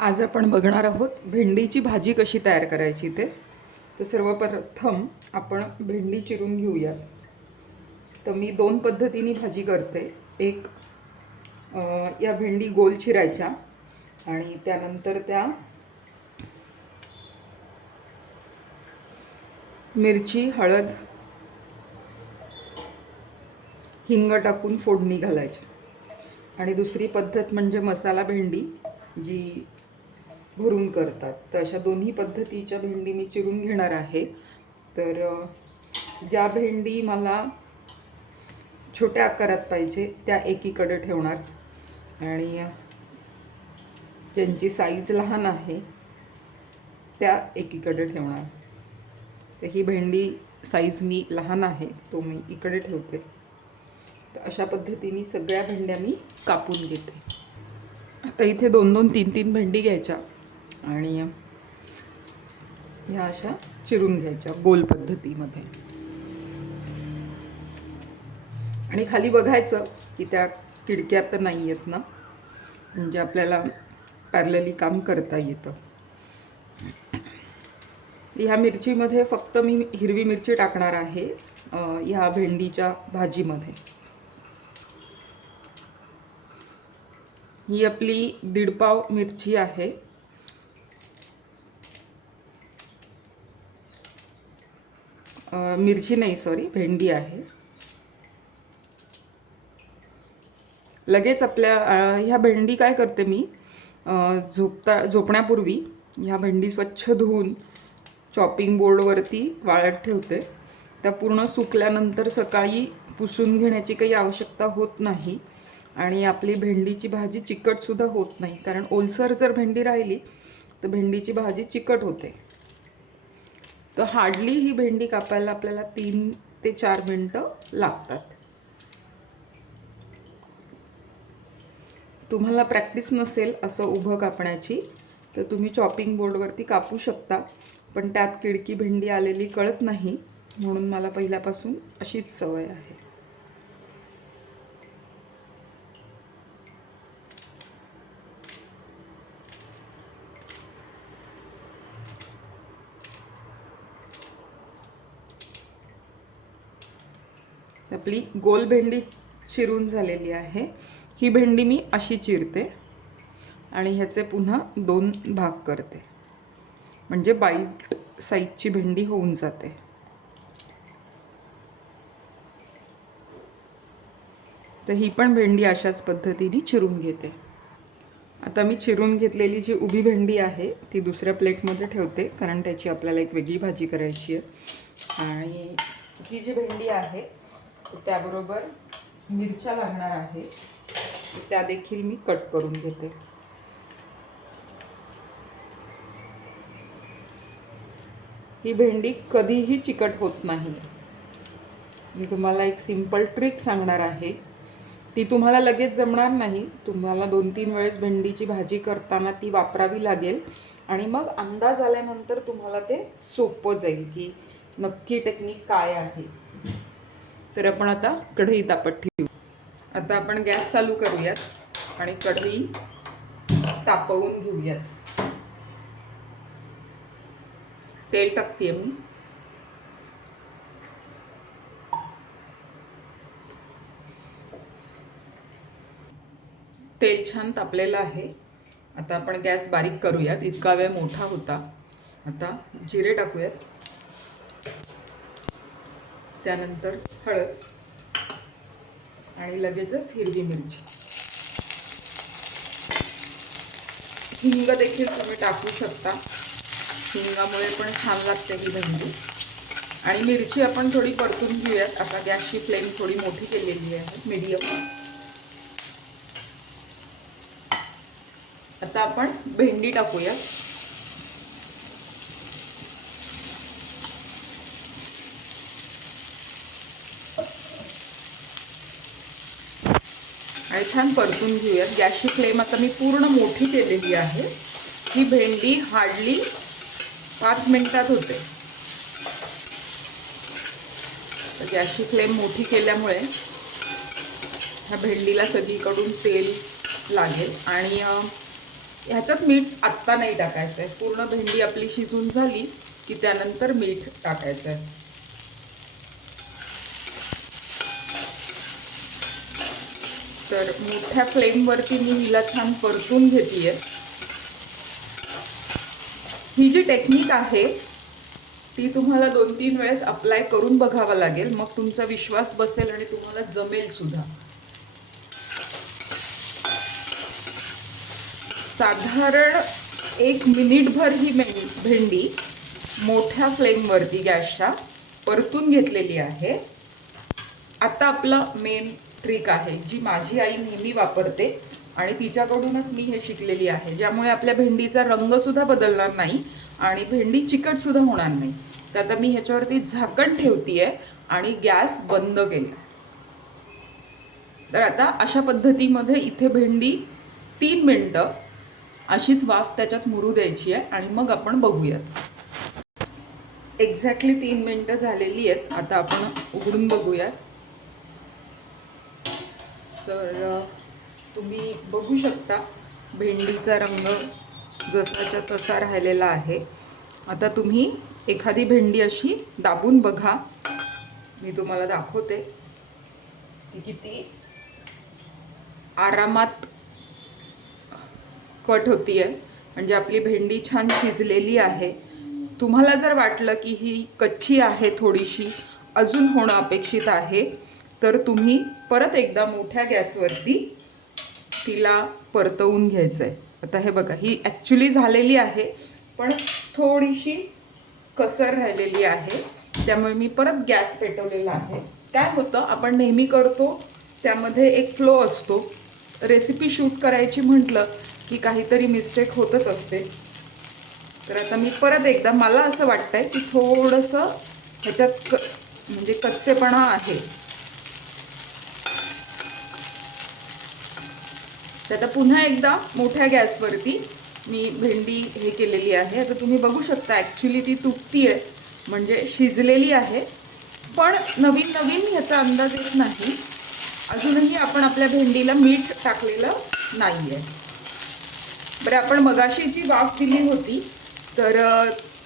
आज आपण बघणार आहोत भेंडीची भाजी कशी तयार करायची ते तर सर्वप्रथम आपण भेंडी चिरून घेऊयात. तर मी दोन पद्धतीने भाजी करते. एक या भेंडी गोल चिरायच्या आणि त्यानंतर त्या मिरची हळद हिंग टाकून फोडणी घालायची. आणि दुसरी पद्धत म्हणजे मसाला भेंडी जी भरून करतात. तर अशा दोन्ही पद्धतीच्या भेंडी मी चिरून घेणार आहे. तर ज्या भेंडी मला छोट्या आकारात पाहिजे त्या एकीकडे ठेवणार. आणि ज्यांची साईज लहान आहे त्या एकीकडे ठेवणार. तर ही भेंडी साईज मी लहान आहे तो मी इकडे ठेवते. तर अशा पद्धतीने सगळ्या भेंड्या मी कापून घेते. आता इथे दोन दोन तीन तीन भेंडी घ्यायच्या. आणि ह्या अशा चिरून घ्यायच्या गोल पद्धतीमध्ये. आणि खाली बघायचं की त्या किडक्या तर नाही आहेत ना म्हणजे आपल्याला पॅरलली काम करता येतं. ह्या मिरचीमध्ये फक्त मी हिरवी मिरची टाकणार आहे ह्या भेंडीच्या भाजीमध्ये. ही आपली दीडपाव मिरची आहे. मिरची नाही सॉरी भेंडी आहे. लगेच आपल्या ह्या भेंडी काय करते मी झोपता झोपण्यापूर्वी ह्या भेंडी स्वच्छ धुवून चॉपिंग बोर्डवरती वाळत ठेवते. त्या पूर्ण सुकल्यानंतर सकाळी पुसून घेण्याची काही आवश्यकता होत नाही आणि आपली भेंडीची भाजी चिकटसुद्धा होत नाही. कारण ओलसर जर भेंडी राहिली तर भेंडीची भाजी चिकट होते. तर हार्डली ही भेंडी कापायला आपल्याला तीन ते चार मिनटं लागतात. तुम्हाला प्रॅक्टिस नसेल असं उभं कापण्याची तर तुम्ही चॉपिंग बोर्डवरती कापू शकता पण त्यात किडकी भेंडी आलेली कळत नाही म्हणून मला पहिल्यापासून अशीच सवय आहे. आपली गोल भेंडी चिरून झालेली आहे. ही भेंडी मी अशी चिरते आणि ह्याचे पुन्हा दोन भाग करते. म्हणजे बाईट साईजची भेंडी होऊन जाते. तर ही पण भेंडी अशाच पद्धतीने चिरून घेते. आता मी चिरून घेतलेली जी उभी भेंडी आहे ती दुसऱ्या प्लेटमध्ये ठेवते कारण त्याची आपल्याला एक वेगळी भाजी करायची आहे. आणि ही जी भेंडी आहे त्याबरोबर मिरच्या लागणार आहे. त्या देखील मी कट करून घेते. ही भेंडी कधीही चिकट होत नाही. मी तुम्हाला एक सिंपल ट्रिक सांगणार आहे. ती तुम्हाला लगेच जमणार नाही. तुम्हाला दोन तीन वेळेस भेंडीची भाजी करताना ती वापरावी लागेल. आणि मग अंदाज आल्यानंतर तुम्हाला ते सोपं जाईल की नक्की टेक्निक काय आहे. तर आपण आता कढई तापत ठेवू. आता आपण गॅस चालू करूयात आणि कढई तापवून घेऊयात. तेल टाकते मी. तेल छान तापलेलं आहे. आता आपण गॅस बारीक करूयात. इतका वेळ मोठा होता. आता जिरे टाकूयात. त्यानंतर हळद आणि लगेचच हिरवी मिरची. हिंग देखील तुम्ही टाकू शकता. हिंगामुळे पण छान लागते ही भेंडी. आणि मिरची आपण थोडी परतून घेऊयात. आता गॅसची फ्लेम थोडी मोठी केलेली आहे मीडियम आता आपण भेंडी टाकूया आणि छान परतून घेऊयात. गॅसची फ्लेम आता मी पूर्ण मोठी केलेली आहे. ही भेंडी हार्डली पाच मिनिटात होते. तर गॅसची फ्लेम मोठी केल्यामुळे ह्या भेंडीला सगळीकडून तेल लागेल. आणि ह्याच्यात मीठ आत्ता नाही टाकायचं आहे पूर्ण भेंडी आपली शिजून झाली की त्यानंतर मीठ टाकायचं आहे तर मोठ्या फ्लेमवरती मी हिला छान परतून घेते ही जी टेक्निक आहे ती तुम्हाला दोन तीन वेळेस अप्लाय करून बघावा लागेल. मग तुमचा विश्वास बसेल आणि तुम्हाला जमेल सुद्धा. साधारण एक मिनिटभर ही भेंडी मोठ्या फ्लेमवरती गॅसच्या परतून घेतलेली आहे. आता आपला मेन ट्रिक आहे जी माझी आई नेहमी वापरते आणि तिच्याकडूनच मी हे शिकलेली आहे. ज्यामुळे आपल्या भेंडीचा रंग सुद्धा बदलणार नाही आणि भेंडी चिकट सुद्धा होणार नाही. तर आता मी ह्याच्यावरती झाकण ठेवतीये आणि गॅस बंद केला. तर आता अशा पद्धतीमध्ये इथे भेंडी तीन मिनटं अशीच वाफ त्याच्यात मुरू द्यायची आहे आणि मग आपण बघूयात. एक्झॅक्टली तीन मिनटं झालेली आहेत. आता आपण उघडून बघूयात. तर तुम्ही बघू शकता भेंडीचा रंग जसाच्या तसा राहिलेला आहे. आता तुम्ही एखादी भेंडी अशी दाबून बघा. मी तुम्हाला दाखवते. ती किती आरामात कट होती आहे म्हणजे आपली भेंडी छान शिजलेली आहे. तुम्हाला जर वाटलं की ही कच्ची आहे थोडीशी अजून होणं अपेक्षित आहे. तर तुम्ही परत एकदा मोठ्या गॅसवरती तिला परतवून घ्यायचं आहे आता हे बघा ही ॲक्च्युली झालेली आहे पण थोडीशी कसर राहिलेली आहे. त्यामुळे मी परत गॅस पेटवलेला आहे. काय होतं आपण नेहमी करतो त्यामध्ये एक फ्लो असतो. रेसिपी शूट करायची म्हटलं की काहीतरी मिस्टेक होतच असते. तर आता मी परत एकदा मला असं वाटतं आहे की थोडंसं ह्याच्यात क म्हणजे कच्चेपणा आहे. तर आता पुन्हा एकदा मोठ्या गॅसवरती मी भेंडी हे केलेली आहे. आता तुम्ही बघू शकता ॲक्च्युली ती तुटती आहे म्हणजे शिजलेली आहे. पण नवीन नवीन ह्याचा अंदाज येत नाही. अजूनही आपण आपल्या भेंडीला मीठ टाकलेलं नाही आहे बरं आपण मगाशी जी वाफ दिली होती तर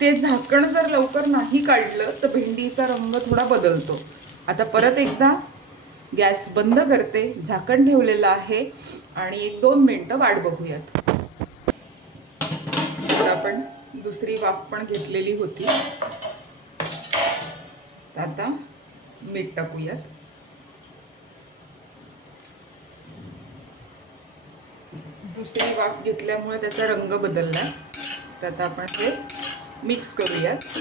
ते झाकण जर लवकर नाही काढलं तर भेंडीचा रंग थोडा बदलतो. आता परत एकदा गॅस बंद करते झाकण ठेवलेलं आहे आणि एक दोन मिनटं वाट बघूयात. तर आपण दुसरी वाफ पण घेतलेली होती. आता मीठ टाकूयात. दुसरी वाफ घेतल्यामुळे त्याचा रंग बदलला. तर आता आपण हे मिक्स करूयात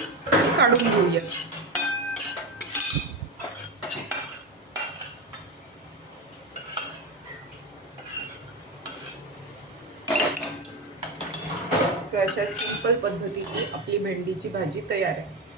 काढून घेऊयात. तर अशा सिंपल पद्धतीने आपली भेंडीची भाजी तयार आहे.